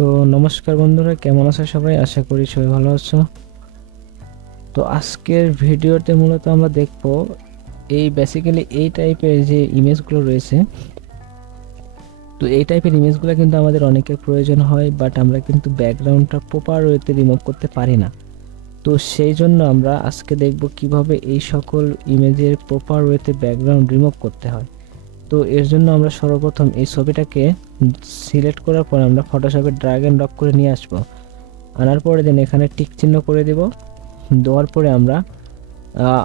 তো নমস্কার বন্ধুরা, কেমন আছো সবাই? আশা করি সবাই ভালো আছো। তো আজকের ভিডিওতে মূলত আমরা দেখব এই বেসিক্যালি এই টাইপের যে ইমেজগুলো রয়েছে, তো এই টাইপের ইমেজগুলো কিন্তু আমাদের অনেকের প্রয়োজন হয় বাট আমরা কিন্তু ব্যাকগ্রাউন্ডটা প্রপার ওয়েতে রিমুভ করতে পারি না। তো সেই জন্য আমরা আজকে দেখব কীভাবে এই সকল ইমেজের প্রপার ওয়েতে ব্যাকগ্রাউন্ড রিমুভ করতে হয়। তো এর জন্য আমরা সর্বপ্রথম এই ছবিটাকে সিলেক্ট করার পর আমরা ফটোশপে ড্রাগ অ্যান্ড ড্রপ করে নিয়ে আসব। আনার পরে দেন এখানে টিক চিহ্ন করে দেব। দেওয়ার পরে আমরা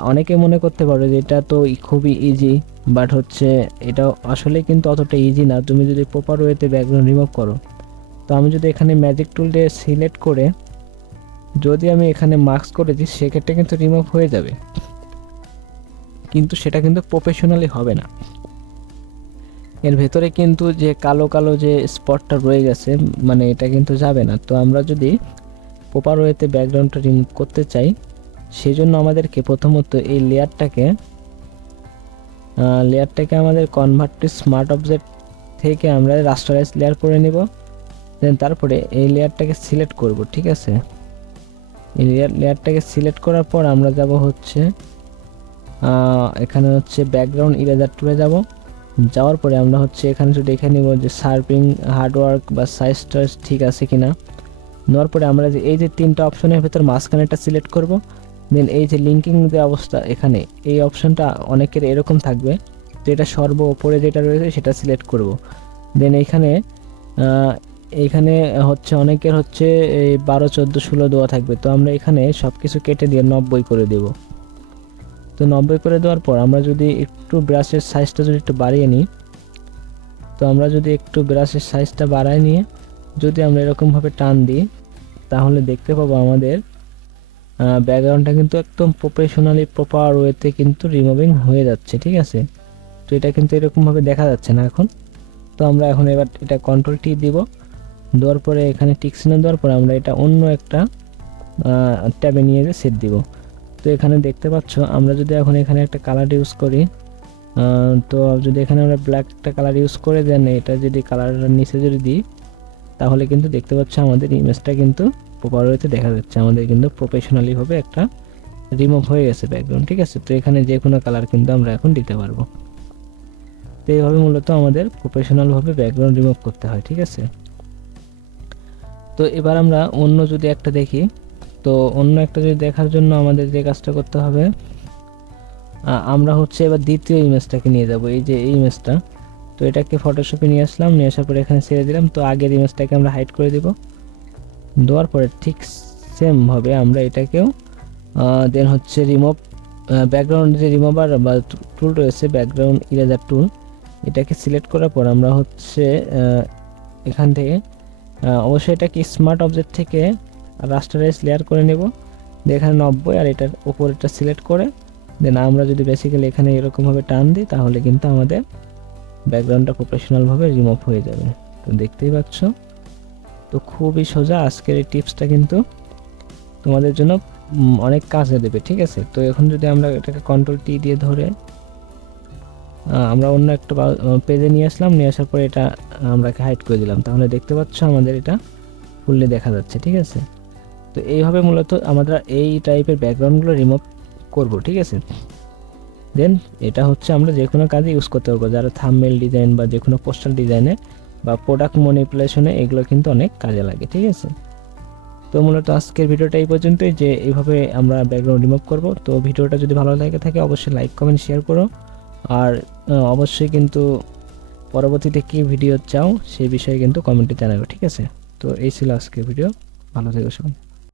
অনেকে মনে করতে পারো যে এটা তো খুবই ইজি বাট হচ্ছে এটা আসলে কিন্তু অতটা ইজি না। তুমি যদি প্রপার ওয়েতে ব্যাকগ্রাউন্ড রিমুভ করো। তো আমি যদি এখানে ম্যাজিক টুল দিয়ে সিলেক্ট করে, যদি আমি এখানে মার্কস করে দিই, সেক্ষেত্রে কিন্তু রিমুভ হয়ে যাবে। কিন্তু সেটা কিন্তু প্রফেশনালি হবে না। এর ভেতরে কিন্তু যে কালো কালো যে স্পটটা রয়ে গেছে মানে এটা কিন্তু যাবে না। তো আমরা যদি প্রপার ওয়েতে ব্যাকগ্রাউন্ডটা রিমুভ করতে চাই সেই জন্য আমাদেরকে প্রথমত এই লেয়ারটাকে লেয়ারটাকে আমাদের কনভার্ট টু স্মার্ট অবজেক্ট থেকে আমরা রাস্টারাইজ লেয়ার করে নেব। দেন তারপরে এই লেয়ারটাকে সিলেক্ট করব, ঠিক আছে? এই লেয়ার লেয়ারটাকে সিলেক্ট করার পর আমরা যাব হচ্ছে এখানে হচ্ছে ব্যাকগ্রাউন্ড ইরেজার টুলে যাব। যাওয়ার পরে আমরা হচ্ছে এখানে যদি দেখে নিব যে সার্ভিং হার্ডওয়ার্ক বা সাইজটা ঠিক আছে কিনা। নেওয়ার পরে আমরা যে এই যে তিনটা অপশনের ভেতর মাঝখানেটা সিলেক্ট করব। দেন এই যে লিঙ্কিং যে অবস্থা এখানে এই অপশনটা অনেকের এরকম থাকবে। তো এটা সর্ব ওপরে যেটা রয়েছে সেটা সিলেক্ট করব। দেন এইখানে আহ, এইখানে হচ্ছে অনেকের হচ্ছে এই বারো চোদ্দ ষোলো দেওয়া থাকবে। তো আমরা এখানে সব কিছু কেটে দিয়ে নব্বই করে দেব। তো নব্বই করে দেওয়ার পর আমরা যদি একটু ব্রাশের সাইজটা যদি একটু বাড়িয়ে নিই, তো আমরা যদি একটু ব্রাশের সাইজটা বাড়ায় নিয়ে যদি আমরা এরকমভাবে টান দিই, তাহলে দেখতে পাবো আমাদের ব্যাকগ্রাউন্ডটা কিন্তু একদম প্রফেশনালি প্রপার ওয়েতে কিন্তু রিমুভিং হয়ে যাচ্ছে, ঠিক আছে? তো এটা কিন্তু এরকমভাবে দেখা যাচ্ছে না এখন। তো আমরা এখন এবার এটা কন্ট্রোল টি দিব। দেওয়ার পরে এখানে টিক চিহ্ন দেওয়ার পরে আমরা এটা অন্য একটা ট্যাবে নিয়ে যে সেট দিব। তো এখানে দেখতে পাচ্ছ, আমরা যদি এখন এখানে একটা কালার ইউজ করি তো যদি এখানে আমরা ব্ল্যাক একটা কালার ইউজ করে দেন, এটা যদি কালার নিচে যদি দিই, তাহলে কিন্তু দেখতে পাচ্ছ আমাদের ইমেজটা কিন্তু প্রপার দেখা যাচ্ছে। আমাদের কিন্তু প্রফেশনালিভাবে একটা রিমুভ হয়ে গেছে ব্যাকগ্রাউন্ড ঠিক আছে? তো এখানে যে কোনো কালার কিন্তু আমরা এখন দিতে পারব। তো এইভাবে মূলত আমাদের প্রফেশনালভাবে ব্যাকগ্রাউন্ড রিমুভ করতে হয়, ঠিক আছে? তো এবার আমরা অন্য যদি একটা দেখি তো অন্য একটা যদি দেখার জন্য আমাদের যে কাজটা করতে হবে আমরা হচ্ছে এবার দ্বিতীয় ইমেজটাকে নিয়ে যাব, এই যে এই ইমেজটা। তো এটাকে ফটোশপে নিয়ে আসলাম, নিয়ে আসার পরে এখানে ছেড়ে দিলাম, তো আগের ইমেজটাকে আমরা হাইড করে দিব। দেওয়ার পরে ঠিক সেমভাবে আমরা এটাকেও দেন হচ্ছে রিমুভ ব্যাকগ্রাউন্ড যে রিমুভার বা টুল রয়েছে ব্যাকগ্রাউন্ড ইরেজার টুল এটাকে সিলেক্ট করার পর আমরা হচ্ছে এখান থেকে অবশ্যই এটাকে স্মার্ট অবজেক্ট থেকে রাস্টারাইজ লেয়ার করে নেব। দিয়ে এখানে নব্বই আর এটার উপরেরটা সিলেক্ট করে দেন আমরা যদি বেসিক্যালি এখানে এরকমভাবে টান দিই, তাহলে কিন্তু আমাদের ব্যাকগ্রাউন্ডটা প্রফেশনালভাবে রিমুভ হয়ে যাবে। তো দেখতেই পাচ্ছ? তো খুবই সোজা আজকের এই টিপসটা কিন্তু তোমাদের জন্য অনেক কাজে দেবে, ঠিক আছে? তো এখন যদি আমরা এটাকে কন্ট্রোল টি দিয়ে ধরে আমরা অন্য একটা পেজে নিয়ে আসলাম, নিয়ে আসার পরে এটা আমরা হাইড করে দিলাম। তাহলে দেখতে পাচ্ছ আমাদের এটা ফুললি দেখা যাচ্ছে, ঠিক আছে? তো এইভাবে মূলত আমরা এই টাইপের ব্যাকগ্রাউন্ডগুলো রিমুভ করব, ঠিক আছে? দেন এটা হচ্ছে আমরা যে কোনো কাজে ইউজ করতে পারব। যারা থামমেল ডিজাইন বা যে কোনো পোস্টার ডিজাইনে বা প্রোডাক্ট মনিপুলেশনে এগুলো কিন্তু অনেক কাজে লাগে, ঠিক আছে? তো মূলত আজকের ভিডিওটা এই পর্যন্তই যে এইভাবে আমরা ব্যাকগ্রাউন্ড রিমুভ করব। তো ভিডিওটা যদি ভালো লাগে থাকে অবশ্যই লাইক কমেন্ট শেয়ার করো। আর অবশ্যই কিন্তু পরবর্তীতে কী ভিডিও চাও সেই বিষয়ে কিন্তু কমেন্টে জানাবে, ঠিক আছে? তো এই ছিল আজকের ভিডিও ভালো থেকো সবাই।